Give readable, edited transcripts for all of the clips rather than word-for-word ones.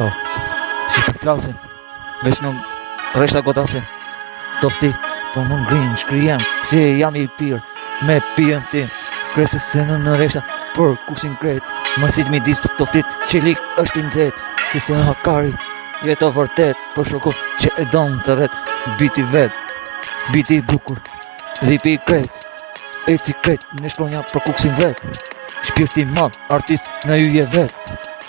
Oh, si të flasin, veç në reshta gotasin, tofti, po më ngrinë, shkrijem, si jam i pirë, me pijen tim, kresi se në reshta, për kusin kret, mësit mi disë toftit, që lik është i nxet, si se hakari, jeto vërtet, për shoku që e donë të ret, biti vet, biti i bukur, dhipi i kret, e si kret, në shkronja për kuksin vet, shpirti madh, artist në yje vet,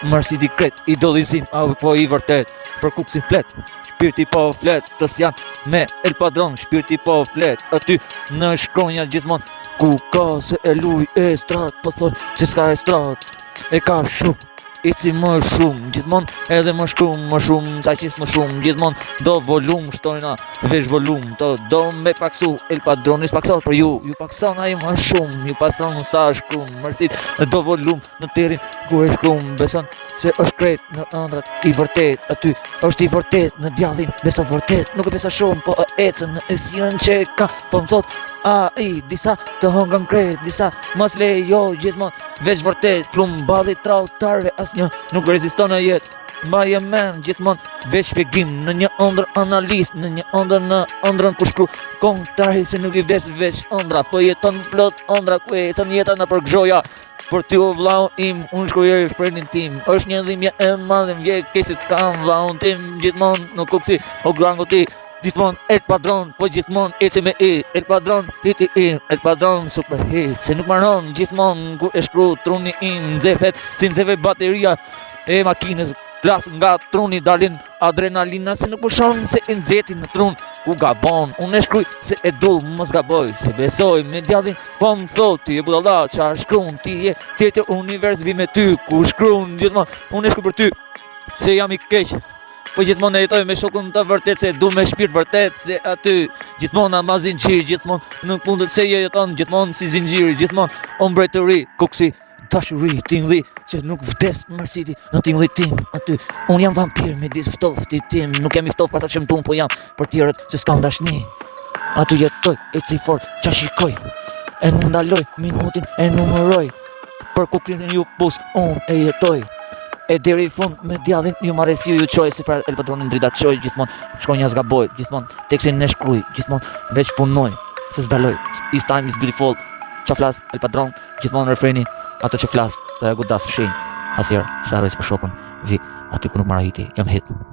marsi di kret, idolizim, po i vërtet, për kuksin flet, shpirti po flet, tës janë me El Padron, shpirti po flet, aty në shkronja gjithmon, ku ka se e luj e strat, po thoj që s'ka e strat, e ka shumë, i si më shumë, gjithmon edhe më shumë, sa qis më shumë, gjithmon do volum, shtojna vesh volum, do me paksu, El Padroni s'paksot për ju pakson a ju më shumë, ju pason në sa shkrum, mërësit do volum në tirin ku e shkrum, beson se është kret në ëndrat i vërtet, aty është i vërtet në djallin, besa vërtet, nuk e besa shumë, po e ecën në esirën që ka, po më thot, disa të hongën kret, disa mos lejo gjithmon, veç vërtet, plum ballit trautarve, asnjë nuk reziston në jetë, mbaje men gjithmon, veç shpjegim në një ëndër analist, në një ëndër në ëndrën ku shkru kontrahi se nuk i vdes veç ëndra, po jeton plot ëndra ku e son jeta në përgjoja, për ty o vlau im, unë shkruaj refrenin tim, është një dhimbje e madhe, vje kesit kam vlaun tim, gjithmon në kuksi o grango ti, gjithmon El Padron, po gjithmon eci me i, El Padron, hiti i, El Padron super hit, se nuk marron, gjithmon ku e shkru truni im, nxefet, si nxefe bateria e makinës, plas nga truni dalin adrenalina, se nuk pushon se i nxeti në trun, ku gabon, unë e shkruj se e du, mos gaboj, se besoj me djallin, po më thot, ti e budalla, qa shkrun, ti e tjetër univers vi me ty, ku shkrun, gjithmon, unë e shkruj për ty, se jam i keq, po gjithmonë e jetoj me shokun të vërtet, se du me shpirt vërtet, se aty gjithmonë ama zinxhir, gjithmonë nuk mundet se jeton, gjithmonë si zinxhir, gjithmonë ombretëri, kuksi, dashuri, tingli, që nuk vdes mërsiti në tingli tim, aty unë jam vampir me dis ftofti tim, nuk jam i ftoft për ata që më tun, po jam për tjerët që s'kam dashni, aty jetoj, e si fort, qa shikoj, e nuk ndaloj, minutin e numëroj, për kukrin ju pus, unë e jetoj, e deri i fund me djallin ju marrësiu ju qoj, si pra El Padronin drita qoj, gjithmon shkronja zgaboj, gjithmon tekstin ne shkruj, gjithmon veç punoj, se s'daloj, This time is beautiful, qa flas El Padron, gjithmon refreni, ato që flas, dhe e gudas shenj, asjer, se arrojës për shokun, vi, aty ku nuk marrë hiti, jam hit.